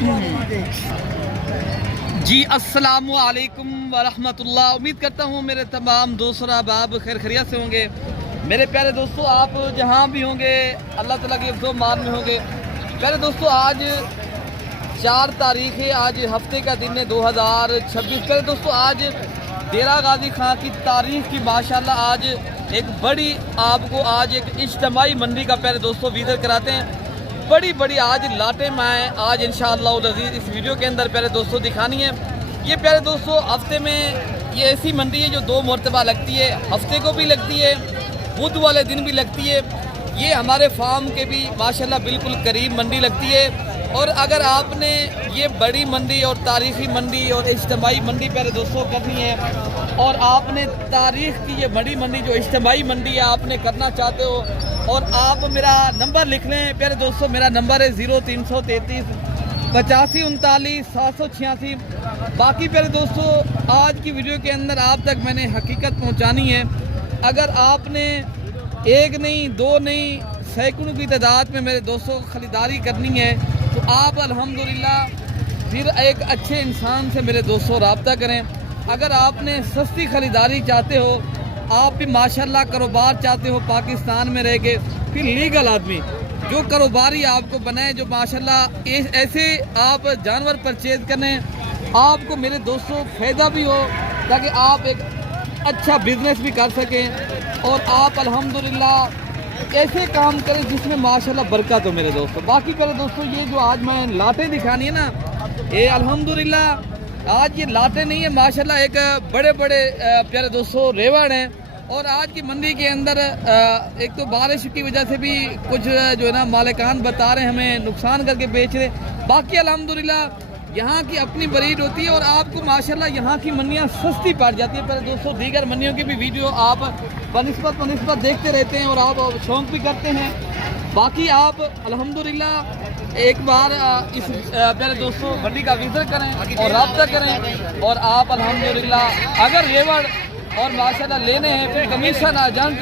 जी अस्सलामु अलैकुम वरहमतुल्लाह। उम्मीद करता हूँ मेरे तमाम दोस्त और अहबाब खैर खैरियत से होंगे। मेरे प्यारे दोस्तों, आप जहाँ भी होंगे अल्लाह ताला के हिफ्ज़ मान में होंगे। प्यारे दोस्तों, आज 4 तारीख है, आज हफ्ते का दिन है 2026। प्यारे दोस्तों, आज डेरा गाजी खां की तारीख की माशाल्लाह आज एक बड़ी आपको आज एक इज्तिमाई मंडी का प्यारे दोस्तों विज़िट कराते हैं। बड़ी आज लाटे मैं आज इंशाअल्लाह अज़ीज़ इस वीडियो के अंदर प्यारे दोस्तों दिखानी है। ये प्यारे दोस्तों हफ्ते में ये ऐसी मंडी है जो 2 मरतबा लगती है, हफ्ते को भी लगती है, बुध वाले दिन भी लगती है। ये हमारे फार्म के भी माशाल्लाह बिल्कुल करीब मंडी लगती है। और अगर आपने ये बड़ी मंडी और तारीख़ी मंडी और इज्तिमाई मंडी प्यारे दोस्तों करनी है और आपने तारीख़ की ये बड़ी मंडी जो इज्तिमाई मंडी है आपने करना चाहते हो और आप मेरा नंबर लिख लें प्यारे दोस्तों। मेरा नंबर है 0333 85 39 786। बाकी प्यारे दोस्तों, आज की वीडियो के अंदर आप तक मैंने हकीकत पहुंचानी है। अगर आपने एक नहीं 2 नहीं सैकड़ों की तादाद में मेरे दोस्तों ख़रीदारी करनी है तो आप अल्हम्दुलिल्लाह फिर एक अच्छे इंसान से मेरे दोस्तों रब्ता करें। अगर आपने सस्ती ख़रीदारी चाहते हो, आप भी माशाल्लाह कारोबार चाहते हो पाकिस्तान में रह के, फिर लीगल आदमी जो कारोबारी आपको बनाए, जो माशाल्लाह ऐसे आप जानवर परचेज करें आपको मेरे दोस्तों फ़ायदा भी हो ताकि आप एक अच्छा बिजनेस भी कर सकें और आप अल्हम्दुलिल्लाह ऐसे काम करें जिसमें माशाल्लाह बरकत हो मेरे दोस्तों। बाकी मेरे दोस्तों, ये जो आज मैं लाटें दिखानी है ना, ये अल्हम्दुलिल्लाह आज ये लाटें नहीं है माशाल्लाह, एक बड़े प्यारे दोस्तों रेवड़ हैं। और आज की मंडी के अंदर एक तो बारिश की वजह से भी कुछ जो है ना मालिकान बता रहे हैं हमें नुकसान करके बेच रहे। बाकी अल्हम्दुलिल्लाह यहाँ की अपनी ब्रीड होती है और आपको माशाल्लाह यहाँ की मंडियाँ सस्ती पड़ जाती है प्यारे दोस्तों। दीगर मंडियों की भी वीडियो आप बनिस्बत देखते रहते हैं और आप शौक़ भी करते हैं। बाकी आप अल्हम्दुलिल्लाह एक बार इस प्यारे दोस्तों मंडी का विज़िट करें और रब्ता करें और आप अल्हम्दुलिल्लाह अगर रेवड़ और माशाल्लाह लेने हैं फिर कमीशन एजेंट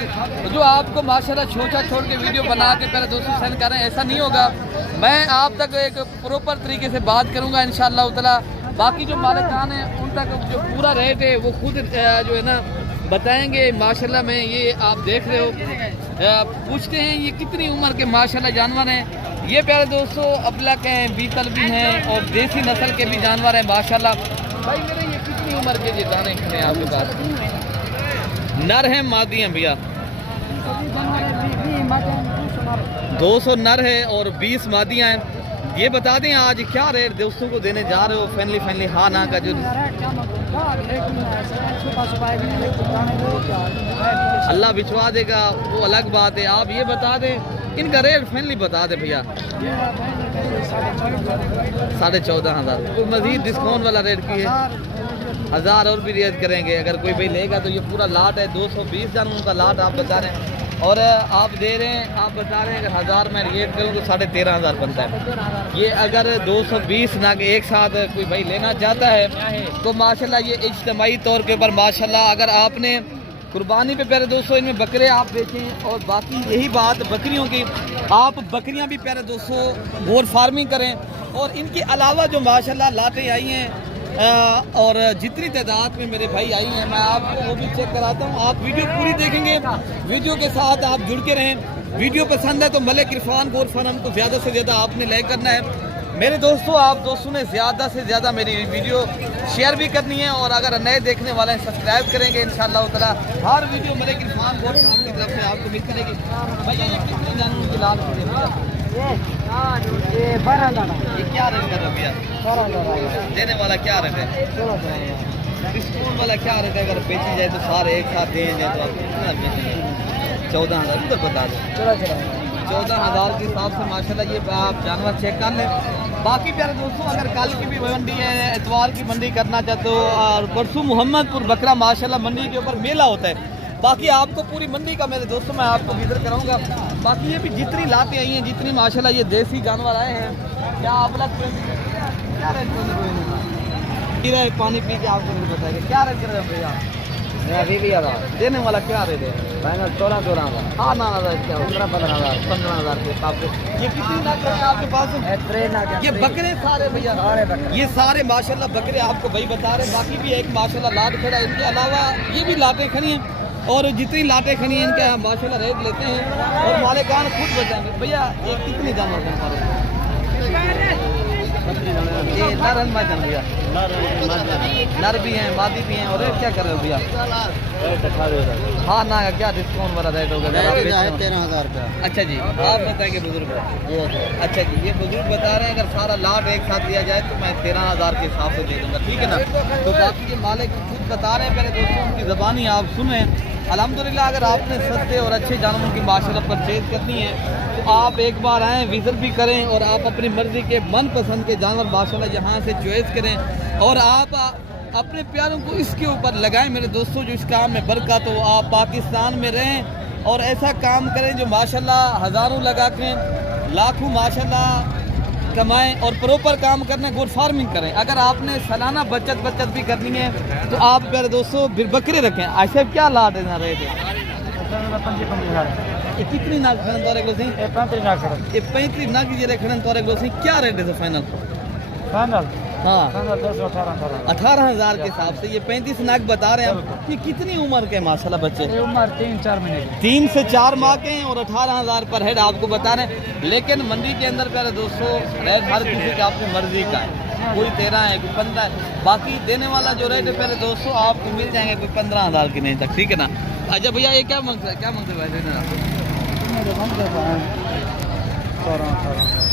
जो आपको माशाल्लाह छोड़ के वीडियो बना के पहले दोस्तों सेंड करें, ऐसा नहीं होगा। मैं आप तक एक प्रॉपर तरीके से बात करूंगा इंशाअल्लाह ताला। बाकी जो मालिकान हैं उन तक जो पूरा रेट है वो खुद जो है ना बताएंगे माशाल्लाह में। ये आप देख रहे हो, पूछते हैं ये कितनी उम्र के माशाल्लाह जानवर हैं। ये प्यारे दोस्तों अबलक हैं, बीतल भी हैं और देसी नस्ल के भी जानवर हैं माशाल्लाह। भाई मेरे ये कितनी उम्र के ये दाने हैं आपके पास? नर हैं मादी हैं भैया? 200 नर है और 20 मादियाँ हैं। ये बता दें आज क्या रेट दोस्तों को देने जा रहे हो? फैनली हाँ ना का जो अल्लाह भिजवा देगा वो अलग बात है। आप ये बता दें इनका रेट फैनली बता दें भैया। 14,500। कोई मजीद डिस्काउंट वाला रेट की है? 1000 और भी रियायत करेंगे। अगर कोई भाई लेगा तो ये पूरा लाट है 220 जानवरों का लाट आप बता रहे हैं और आप दे रहे हैं, आप बता रहे हैं अगर 1000 में रिएट करूँ तो 13,500 बनता है। ये अगर 220 नाग एक साथ कोई भाई लेना चाहता है तो माशाल्लाह ये इज्तिमाई तौर के ऊपर माशाल्लाह अगर आपने कुर्बानी पे प्यारे दोस्तों इनमें बकरे आप बेचें। और बाकी यही बात बकरियों की, आप बकरियां भी प्यारे दोस्तों गोर फार्मिंग करें। और इनके अलावा जो माशाल्लाह लाटें आई हैं और जितनी तादाद में मेरे भाई आई हैं मैं आपको वो भी चेक कराता हूँ। आप वीडियो पूरी देखेंगे, वीडियो के साथ आप जुड़ के रहें। वीडियो पसंद है तो मलिक इरफान गोर फार्म को ज़्यादा से ज़्यादा आपने लाइक करना है मेरे दोस्तों। आप दोस्तों ने ज़्यादा से ज़्यादा मेरी वीडियो शेयर भी करनी है और अगर नए देखने वाले हैं सब्सक्राइब करेंगे इंशाअल्लाह ताला। हर वीडियो मलिक इरफान गोर फार्म की तरफ से आपको मिल करेगी। भैया ये कितने जानवरों की लाल ये 12 दाना। ये क्या रेट कर रहे भैया? 12 देने वाला क्या रेट है? 16 डिस्काउंट वाला क्या रेट है? अगर बेची जाए तो सारे एक साथ दें जाए तो आप कितना बेचेंगे? 14,000 तो बता दो। 14,000 के हिसाब से माशाल्लाह ये आप जानवर चेक कर लें। बाकी प्यारे दोस्तों अगर कल की भी मंडी है, एतवार की मंडी करना चाहते हो और परसों मोहम्मदपुर बकरा माशाल्लाह मंडी के ऊपर मेला होता है। बाकी आपको पूरी मंडी का मेरे दोस्तों मैं आपको विजिट कराऊंगा। बाकी ये भी जितनी लातें आई हैं, जितनी माशाल्लाह ये देसी जानवर आए हैं, क्या आप क्या रेट कर रहे हैं? पानी पी के आपको बताएंगे क्या रेट कर रहे हैं भैया? मेरा 20,000 देने वाला क्या रेट है? फाइनल 14,000 हाँ ना ना क्या 15,000 15,000 के हिसाब से। ये कितनी नाक है आपके पास? ट्रेन आ गया ये बकरे सारे भैया, सारे बकरे ये सारे माशाल्लाह बकरे आपको भाई बता रहे हैं। बाकी भी एक माशाल्लाह लाट खड़ा है, इनके अलावा ये भी लाटें खड़ी हैं और जितनी लाटें खड़ी हैं इनके हम माशाल्लाह रेट लेते हैं और मालिकान खुद बताएंगे। भैया ये कितनी जानवर हैं हमारे? ये नर हैं माशाल्लाह भैया, नर भी हैं मादी भी हैं। और रेट क्या कर रहे हो भैया? हाँ ना क्या डिस्काउंट वाला रेट होगा? 13,000 रुपया। अच्छा जी आप बताएंगे बुजुर्ग। अच्छा जी ये बुजुर्ग बता रहे हैं अगर सारा लाट एक साथ दिया जाए तो मैं 13,000 के हिसाब से दे दूंगा, ठीक है ना। तो बाकी ये मालिक खुद बता रहे हैं, मेरे दोस्तों उनकी ज़बानी आप सुने। अल्हम्दुलिल्लाह अगर आपने सस्ते और अच्छे जानवरों की माशाल्लाह परचेज करनी है तो आप एक बार आएँ, विज़िट भी करें और आप अपनी मर्ज़ी के मनपसंद के जानवर माशाल्लाह यहाँ से चॉइस करें और आप अपने प्यारों को इसके ऊपर लगाएं। मेरे दोस्तों जो इस काम में बरकत हो, आप पाकिस्तान में रहें और ऐसा काम करें जो माशाल्लाह हज़ारों लगा के लाखों माशाल्लाह कमाएं और प्रॉपर काम करना, गुड फार्मिंग करें। अगर आपने सालाना बचत भी करनी है तो आप मेरे दोस्तों फिर बकरे रखें। ऐसे क्या लाट है ना रेट है? ये कितनी नाक खड़न तोरे को सही? 35 लाख ये 35 नाक जी खड़न तोरे को सही क्या रेट है फाइनल? फाइनल हाँ 18,000 18,000 के हिसाब से ये 35 नाक बता रहे हैं। ये कितनी उम्र के माशाल्लाह बच्चे? उम्र 3-4 महीने की 3 से 4 माह के हैं और 18,000 पर हेड आपको बता रहे हैं। लेकिन मंडी के अंदर प्यारे दोस्तों रेट हर किसी के अपनी मर्जी का है, कोई 13 है कोई 15 है। बाकी देने वाला जो रेट है प्यारे दोस्तों आपको मिल जाएंगे कोई 15,000 की नहीं तक, ठीक है ना। अच्छा भैया ये क्या मांगते हैं? क्या मांगते हैं वैसे?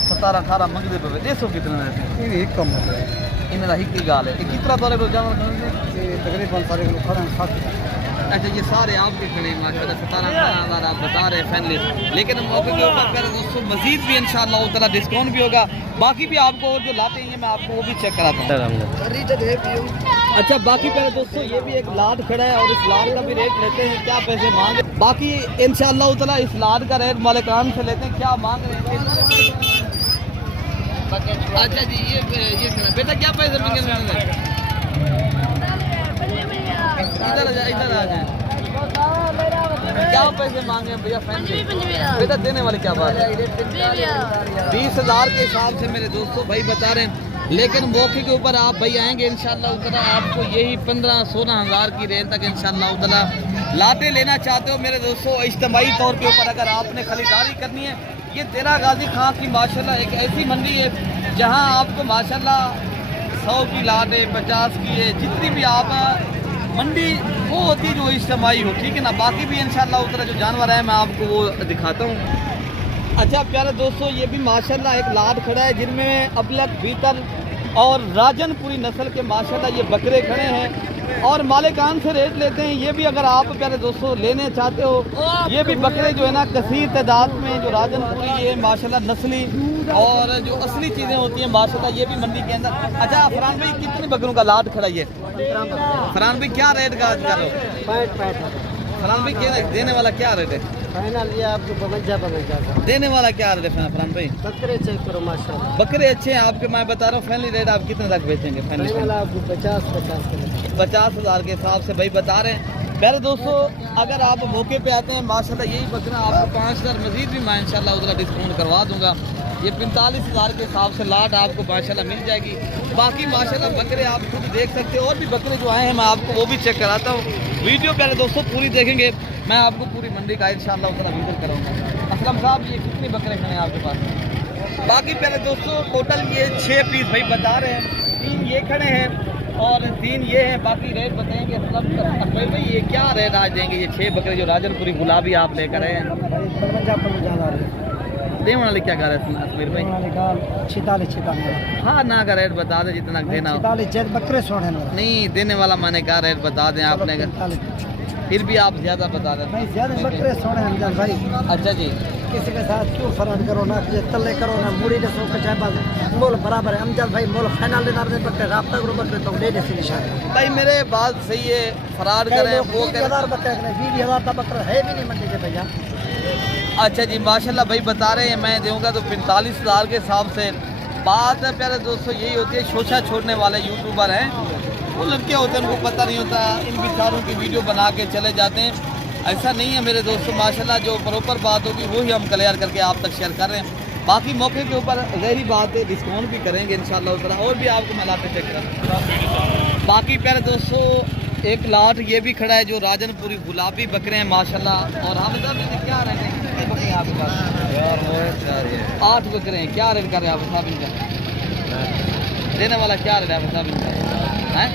17-18 मंगते पे देसो कितना है? ये कम है इन्हें ही की गाल है। ये कितना तोरे को जानवर ये तकरीबन सारे किलो खड़ा है 60। अच्छा ये सारे आपके खड़े हैं माशाल्लाह 17,000 आप बता रहे हैं फैमिली। लेकिन मौके के ऊपर मेरे दोस्तों मजीद भी इंशाल्लाह ताला डिस्काउंट भी होगा। बाकी भी आपको और जो लाते हैं मैं आपको वो भी चेक कराता हूँ। अच्छा बाकी मेरे दोस्तों ये भी एक लाट खड़ा है और इस लाट का भी रेट लेते हैं, क्या पैसे मांगे। बाकी इंशाल्लाह ताला इस लाट का रेट मालिकान से लेते हैं, क्या मांग रहे हैं। अच्छा जी ये बेटा क्या पैसे मांगे? इधर आ जाए क्या पैसे मांगे भैया फैमिली? बेटा देने वाले क्या बात है? 20,000 के हिसाब से मेरे दोस्तों भाई बता रहे हैं। लेकिन मौके के ऊपर आप भाई आएंगे इंशाल्लाह ताला आपको यही 15-16 हज़ार की रेंज तक इंशाल्लाह ताला लाटे लेना चाहते हो मेरे दोस्तों इज्तिमाई तौर के ऊपर अगर आपने खरीदारी करनी है। ये तेरा गाजी खां की माशाल्लाह एक ऐसी मंडी है जहां आपको माशाल्लाह 100 की लाट है, 50 की है, जितनी भी आप मंडी वो होती है जो इज्तिमाई हो, ठीक है ना। बाकी भी इंशाल्लाह उस तरह जो जानवर है मैं आपको वो दिखाता हूँ। अच्छा प्यारे दोस्तों ये भी माशाल्लाह एक लाट खड़ा है जिनमें अबलक बीतल और राजनपुरी नस्ल के माशाल्लाह ये बकरे खड़े हैं और मालिकान से रेट लेते हैं। ये भी अगर आप प्यारे दोस्तों लेने चाहते हो ये भी बकरे जो है ना कसीर तादाद में जो राजनपुरी ये माशाल्लाह नस्ली और जो असली चीज़ें होती हैं माशाल्लाह ये भी मंडी के अंदर। अच्छा फरहान भाई कितने बकरों का लाट खड़ा है? फरहान भाई क्या रेट का कर रहे हो? फरहान भाई क्या देने वाला क्या रेट है? फाइनल ये आपको 52 देने वाला क्या रेट है फरहान भाई? बकरे चेक करो माशाल्लाह बकरे अच्छे हैं आपके, मैं बता रहा हूँ। फाइनली रेट आप कितने तक बेचेंगे? फाइनल आपको 50,000 के हिसाब से भाई बता रहे हैं। मेरे दोस्तों अगर आप मौके पे आते हैं माशाल्लाह यही बकरा आपको 5,000 मजीद भी मैं इंशाल्लाह उधर डिस्काउंट करवा दूंगा। ये 45,000 के हिसाब से लाट आपको माशाल्लाह मिल जाएगी। बाकी माशाल्लाह बकरे आप खुद देख सकते हो और भी बकरे जो आए हैं मैं आपको वो भी चेक कराता हूँ। वीडियो पहले दोस्तों पूरी देखेंगे, मैं आपको पूरी मंडी का इंशाल्लाह उतना विजिट कराऊंगा। असलम साहब ये कितने बकरे खड़े हैं आपके पास? बाकी पहले दोस्तों टोटल ये 6 पीस भाई बता रहे हैं, 3 ये खड़े हैं और 3 ये हैं। बाकी रेट बताएंगे अकबर भाई ये क्या रेट आज देंगे? ये 6 बकरे जो राजनपुरी गुलाबी आप लेकर आए हैं देने वाले क्या कर रहे हैं अकबर भाई? 46 हाँ ना का रेट बता दें जितना देना हो। 46 बकरे सोने नहीं देने वाला मैंने क्या रेट बता दें आपने फिर भी आप ज्यादा बता दें भाई ज्यादा बकरे सोने हमजान भाई। अच्छा जी किसी के साथ क्यों फराड करो ना तले करो ना मुड़ी ने सो कचाए बात मोल बराबर है हमजान भाई मोल फाइनल लेना दे बकरे राब्ता करो बकरे तो दे दे से निशान भाई मेरे बात सही है फराड करें वो 20,000 बकरे 20,000 का बकरा है भी नहीं मंडी के भैया। अच्छा जी माशाल्लाह भाई बता रहे हैं मैं दूंगा तो 45,000 के हिसाब से बात है प्यारे दोस्तों यही होती है, शोशा छोड़ने वाले यूट्यूबर हैं, वो लड़के होते हैं, उनको पता नहीं होता, इन बेचारों की वीडियो बना के चले जाते हैं। ऐसा नहीं है मेरे दोस्तों, माशाल्लाह जो प्रॉपर बात होगी वही हम क्लियर करके आप तक शेयर कर रहे हैं। बाकी मौके के ऊपर जहरी बात है, डिस्काउंट भी करेंगे इंशाल्लाह और भी आपको मिलाते चेक कर। बाकी प्यारे दोस्तों एक लाट ये भी खड़ा है जो राजनपुरी गुलाबी बकरे हैं माशाल्लाह। और हम क्या रहे हैं कितने बकरे हैं आपके पास? 8 बकरे हैं। क्या रेट कर रहे हैं आप साहब इनका? देने वाला क्या रेट है आप साहब इनका है?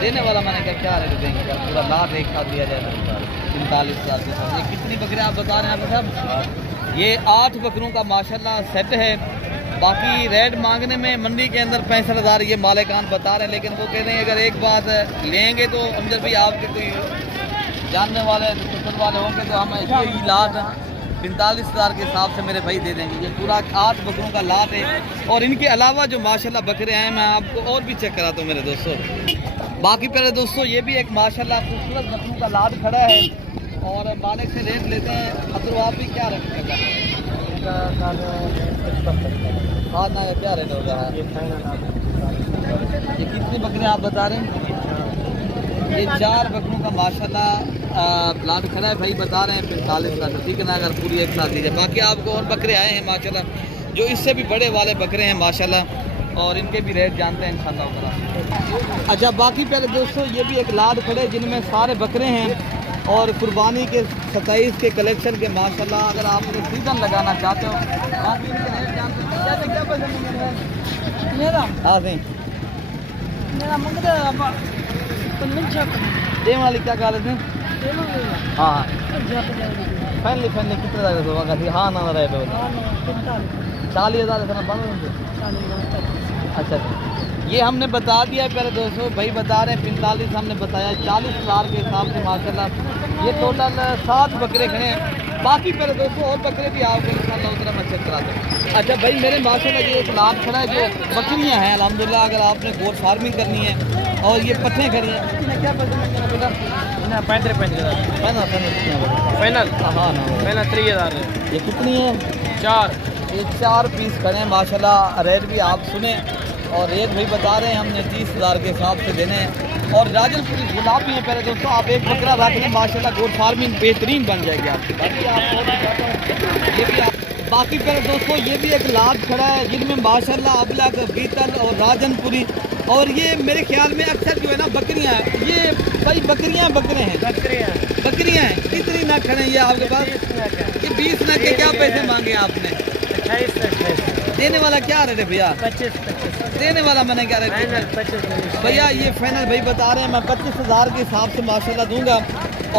देने वाला मैंने क्या रेट देंगे? पूरा लाट एक साथ दिया जाए 45,000 के साथ। ये कितनी बकरे आप बता रहे हैं आप साहब? ये 8 बकरों का माशाल्लाह सेट है। बाकी रेट मांगने में मंडी के अंदर 65,000 ये मालिकान बता रहे हैं, लेकिन वो कह रहे हैं अगर एक बात लेंगे तो अंदर भी आपके कोई जानने वाले दुकान वाले होंगे तो हम यही लाट 45,000 के हिसाब से मेरे भाई दे देंगे। ये पूरा 8 बकरों का लाट है। और इनके अलावा जो माशाल्लाह बकरे हैं मैं आपको और भी चेक कराता हूँ मेरे दोस्तों। बाकी पहले दोस्तों ये भी एक माशाल्लाह खूबसूरत बकरों का लाट खड़ा है और मालिक से रेट लेते हैं। अब आप भी क्या रेट कर रहे हैं? हाँ ना क्या रेट होगा? ये कितनी बकरे आप बता रहे हैं? ये 4 बकरों का माशाल्लाह प्लाट खड़ा है भाई, बता रहे हैं 45,000। ठीक है ना, अगर पूरी एक साथ लीजिए। बाकी आपको और बकरे आए हैं माशाल्लाह जो इससे भी बड़े वाले बकरे हैं माशाल्लाह, और इनके भी रेट जानते हैं इंशाल्लाह। अच्छा बाकी पहले दोस्तों ये भी एक लाट खड़े जिनमें सारे बकरे हैं और कुर्बानी के 27 के कलेक्शन के माशाल्लाह। अगर आप सीजन लगाना चाहते हो बाकी इनके रेट जानते हैं। क्या पसंद मेरा? हाँ सही मेरा मंगल दे वाली क्या कह रहे थे? हाँ फैनली कितने होगा? हाँ ना रेट होगा 40,000 ना बन। अच्छा ये हमने बता दिया है पहले दोस्तों, भाई बता रहे हैं 45, हमने बताया 40,000 के हिसाब से माशाल्लाह। ये टोटल 7 बकरे खड़े हैं। बाकी पहले दोस्तों और बकरे भी आपको इंशाल्लाह उतना मैं चेक कराता हूँ। अच्छा भाई मेरे माशाल्लाह ये एक लाट खड़ा है जो बकरियाँ हैं अल्हम्दुलिल्लाह। अगर आपने गोट फार्मिंग करनी है और ये पट्ठे खड़ी हैं, क्या पसंद है बेटा? 35,000 फाइनल। हाँ ना फाइनल 30,000। ये कितनी है? 4। ये 4 पीस खड़े हैं माशाल्लाह। रेट भी आप सुने और रेट भाई बता रहे हैं हमने 30,000 के हिसाब से देने हैं। और राजनपुरी गुलाबी है पहले दोस्तों, आप एक बकरा रख लें माशाल्लाह गोट फार्मिंग बेहतरीन बन जाएगी आपकी। बाकी आप ये भी आप बाकी पहले दोस्तों ये भी एक लाट खड़ा है जिनमें माशाल्लाह अबलग बीतल और राजनपुरी। और ये मेरे ख्याल में अक्सर जो है ना बकरियाँ हैं, ये भाई बकरियाँ हैं। कितनी नग खड़े हैं ये आपके पास? ये 20 नग के क्या पैसे मांगे आपने? 28। देने वाला क्या रेट है भैया? 25। देने वाला मैंने क्या रेट है भैया? ये फाइनल भाई बता रहे हैं मैं 25,000 के हिसाब से माशाल्लाह दूंगा।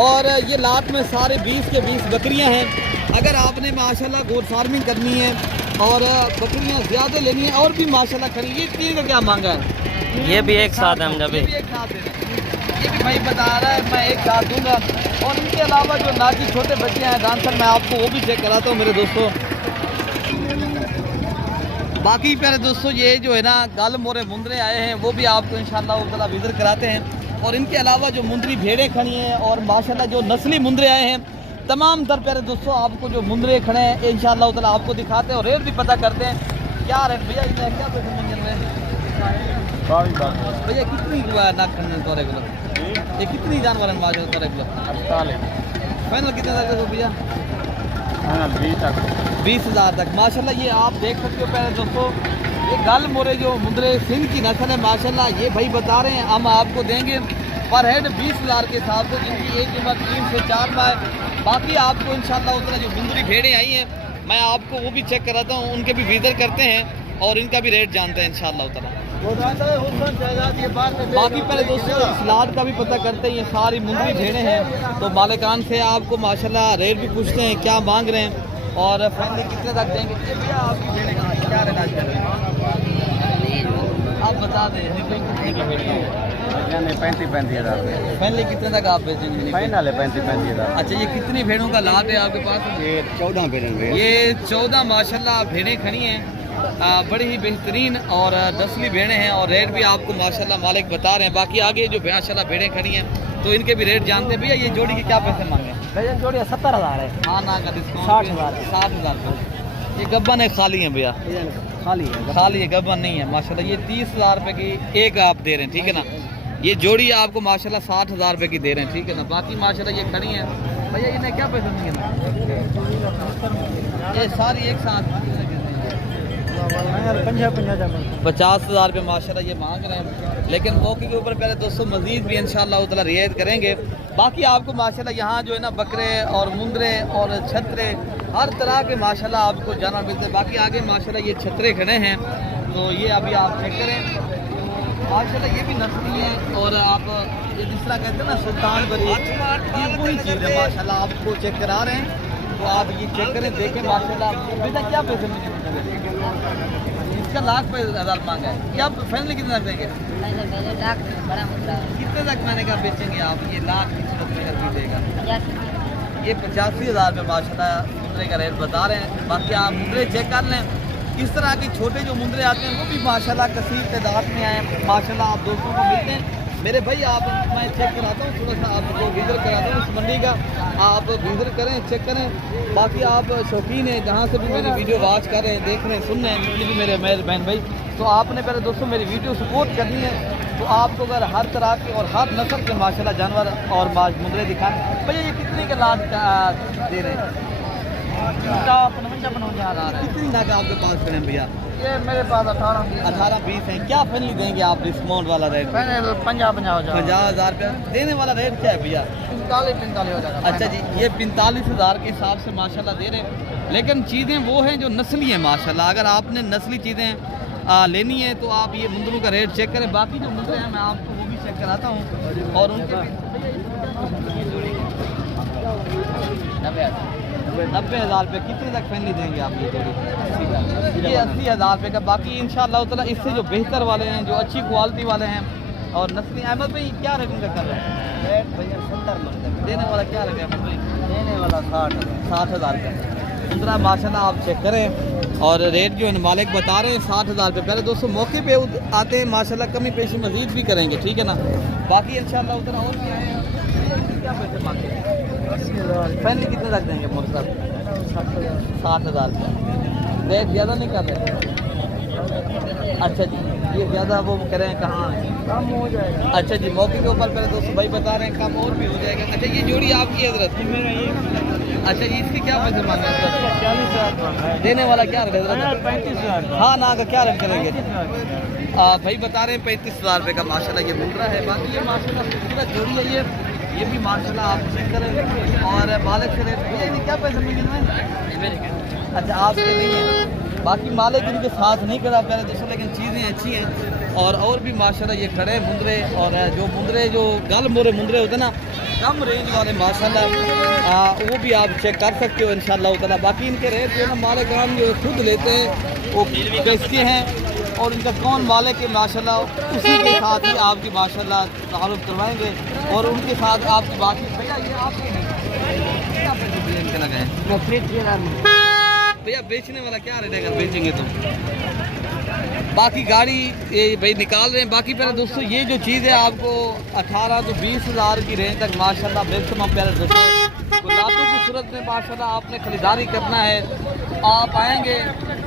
और ये लाट में सारे 20 के 20 बकरियां हैं। अगर आपने माशाल्लाह गोट फार्मिंग करनी है और बकरियां ज़्यादा लेनी है और भी माशाल्लाह खड़ी, ये 3 का क्या मांगा है? ये भी एक साथ है हम जब एक साथ दे रहे हैं। ये भी भाई बता रहा है मैं एक साथ दूंगा। और इनके अलावा जो नाची छोटे बच्चे हैं डांसर मैं आपको वो भी चेक कराता हूँ मेरे दोस्तों। बाकी प्यारे दोस्तों ये जो है ना गल मोरे मुंदरे आए हैं वो भी आपको इंशाल्लाह वो तला विजिट कराते हैं। और इनके अलावा जो मुंदरी भेड़ें खड़ी हैं और माशाल्लाह जो नस्ली मुंदरे आए हैं तमाम तर प्यारे दोस्तों आपको जो मुंदरे खड़े हैं इंशाल्लाह तआला आपको दिखाते हैं और रेट भी पता करते हैं। क्या रेट भैया इन्हें क्या पैसे मिल रहे हैं भैया? कितनी ना खड़े तोरे को ये कितनी जानवर हैं माशा तोरे को? 48। फाइनल कितने तक हो भैया? 20,000 तक माशाल्लाह। ये आप देख सकते हो प्यारे दोस्तों ये गल मोरे जो मुंदरे सिंह की नस्ल है माशाल्लाह। ये भाई बता रहे हैं हम आपको देंगे पर हेड 20,000 के हिसाब से, जिनकी एक उम्र 3 से 4 माह है। बाकी आपको इंशाल्लाह उतना जो मुंदरी भेड़ें आई हैं मैं आपको वो भी चेक कराता हूँ, उनके भी विजिट करते हैं और इनका भी रेट जानते हैं इंशाल्लाह उतना। बाकी पहले दोस्तों इस लाट का भी पता करते हैं। ये सारी मुंदरी भेड़ें हैं तो मालिकान से आपको माशाल्लाह रेट भी पूछते हैं क्या मांग रहे हैं और फाइनली कितने तक देंगे। ये भैया आपकी भेड़ें क्या रेट आज कर रहे हैं आप बता दें? कितने की भेड़ें हैं? 35,000 रुपये। फाइनली कितने तक आप बेचेंगे? फाइनल है 35,000। अच्छा ये कितनी भेड़ों का लाट है आपके पास? ये 14 भेड़ें। ये 14 माशाल्लाह भेड़ें खड़ी हैं, बड़ी ही बेहतरीन और नस्ली भेड़ें हैं और रेट भी आपको माशाल्लाह मालिक बता रहे हैं। बाकी आगे जो माशाल्लाह भेड़ें खड़ी हैं तो इनके भी रेट जानते हैं। भैया ये जोड़ी के क्या पैसे मांगे? भैया जोड़ी 70,000 है। हाँ ना का डिस्काउंट 60,000। 60,000। ये गब्बन है खाली है भैया खाली है खाली है, गबन नहीं है माशाल्लाह। ये 30,000 रुपए की एक आप दे रहे हैं, ठीक है ना। ये जोड़ी आपको माशाल्लाह 60,000 रुपए की दे रहे हैं, ठीक है ना। बाकी माशाल्लाह ये खड़ी हैं भैया, इन्हें क्या पैसे देंगे ना? ये सारी एक साथ 50,000 रुपये माशाल्लाह ये मांग रहे हैं, लेकिन मौके के ऊपर पहले दोस्तों मजीद भी इंशाअल्लाह ताला रियायत करेंगे। बाकी आपको माशाल्लाह यहाँ जो है ना बकरे और मुंदरे और छतरे हर तरह के माशाल्लाह आपको जानवर मिलते हैं। बाकी आगे माशाल्लाह ये छतरे खड़े हैं, तो ये अभी आप चेक करें माशाल्लाह, ये भी नस्ली है। और आप ये जिस तरह कहते हैं ना सुल्तान बरी, ये वही चीज़ है माशाल्लाह, आपको चेक करा रहे हैं, तो आप ये चेक करें देखें माशाल्लाह। बेटा क्या पैसे मिले? इसका लाख पे हज़ार मांगा है, क्या फैमिली कितने तक देंगे? कितने तक मैंने कहा बेचेंगे आप? ये लाख की सूरत में कर देगा। ये 85,000 रुपये माशाल्लाह मुंदरे का रेट बता रहे हैं। बाकी आप मुंदरे चेक कर लें, इस तरह के छोटे जो मुंदरे आते हैं वो भी माशाल्लाह कसीर तादाद में आए माशाल्लाह, आप दोस्तों को मिलते हैं। मेरे भाई आप मैं चेक कराता हूँ, थोड़ा सा आपको विजिट कराता हूँ इस मंडी का, आप विजिट करें, चेक करें। बाकी आप शौकीन हैं जहाँ से भी मेरी वीडियो वॉच कर रहे हैं, देख रहे हैं, सुन रहे हैं, जितने भी मेरे बहन भाई, तो आपने पहले दोस्तों मेरी वीडियो सपोर्ट करनी है। तो आपको अगर हर तरह के और हर नस्ल के माशाल्लाह जानवर और मुंदरे दिखाएं। भैया ये कितने के लाख दे रहे हैं? 55,000 कितनी नाक आपके पास खड़े हैं भैया? ये मेरे पास 18-20 हैं। क्या फाइनली देंगे आप डिस्काउंट वाला रेट? 50,000 रुपया देने वाला रेट क्या है भैया? 45 हो जाएगा। अच्छा जी, ये 45,000 के हिसाब से माशाल्लाह दे रहे हैं, लेकिन चीज़ें वो हैं जो नस्ली हैं माशाल्लाह। अगर आपने नस्ली चीज़ें लेनी है तो आप ये मुंदरों का रेट चेक करें। बाकी जो मुंदरे हैं मैं आपको वो भी चेक कराता हूँ, और उनके 90,000 रुपये कितने तक फैमिली देंगे आप ये जोड़ी? ये 80,000 रुपये का। बाकी इंशाअल्लाह ताला इससे जो बेहतर वाले हैं, जो अच्छी क्वालिटी वाले हैं और नस्ली। अहमद भाई क्या रेट उनका कर रहे हैं? रेट भैया 70 देने वाला क्या रहेगा? देने वाला 60,000 रुपये मुंदरा माशाल्लाह आप चेक करें, और रेट जो है मालिक बता रहे हैं 60,000 रुपये। पहले दोस्तों मौके पे आते हैं माशाल्लाह, कमी पेशी मजीद भी करेंगे, ठीक है ना। बाकी इंशाअल्लाह उधर और भी आए हैं। क्या पैसे मांगे? फैमिली कितने तक देंगे? मतलब 60,000 रुपये। रेट ज़्यादा नहीं कर रहे? अच्छा जी, ये ज़्यादा वो कह रहे हैं कहाँ है? कम हो जाएगा। अच्छा जी, मौके के ऊपर पहले दोस्तों भाई बता रहे हैं कम और भी हो जाएगा। अच्छा ये जोड़ी आपकी हजरत? अच्छा जी, इसकी क्या पैसे मांग रहे हैं? 40,000 देने वाला क्या रेट? 35,000। हाँ ना का क्या रेट करेंगे? भाई बता रहे हैं 35,000 रुपये का माशाल्लाह ये मुंदरा है। बाकी ये माशाल्लाह खूबसूरत जोड़ी है, ये भी माशाल्लाह आप चेक करें। और मालिक के रेट क्या पैसे मिलेंगे? अच्छा आपके नहीं है, बाकी मालिक इनके साथ नहीं करा पहले दोस्तों, लेकिन चीज़ें अच्छी हैं। और भी माशाल्लाह ये खड़े मुंदरे, और जो मुंदरे जो गल मोरे मुंदरे होते हैं ना कम रेंज वाले माशाल्लाह, वो भी आप चेक कर सकते हो इंशाअल्लाह ताला। बाकी इनके रेट जो है ना मालिक हम जो खुद लेते हैं वो बेचते हैं, और इनका कौन मालिक है माशाल्लाह उसी के साथ ही आपकी माशाल्लाह ताल्लुक़ करवाएंगे, और उनके साथ आपकी बात। भैया ये आपके क्या पैसे इनके लगाए? भैया बेचने वाला क्या रेट है अगर बेचेंगे तो? बाकी गाड़ी ये भाई निकाल रहे हैं। बाकी पहले दोस्तों ये जो चीज़ है आपको 18 तो 20,000 की रेंज तक माशाल्लाह मैक्सिमम पहले दोस्तों लातों की सूरत में माशाल्लाह आपने खरीदारी करना है। आप आएंगे,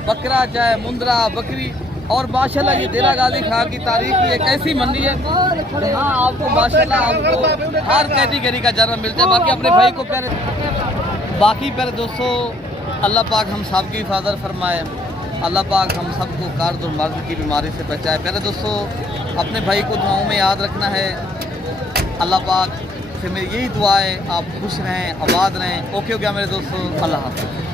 बकरा चाहे मुंदरा बकरी, और माशाल्लाह ये डेरा गाजी खां की तारीख की एक ऐसी मंडी है जहाँ आपको माशाल्लाह आपको हर कैटेगरी का जानवर मिलता है। बाकी अपने भाई को पहले दोस्तों अल्लाह पाक हम सब की हिफाजत फरमाए, अल्लाह पाक हम सबको कार्द और मर्द की बीमारी से बचाए। पहले दोस्तों अपने भाई को दुआओं में याद रखना है। अल्लाह पाक से मेरी यही दुआ है, आप खुश रहें, आबाद रहें। ओके हो गया मेरे दोस्तों, अल्लाह हाफ़िज़।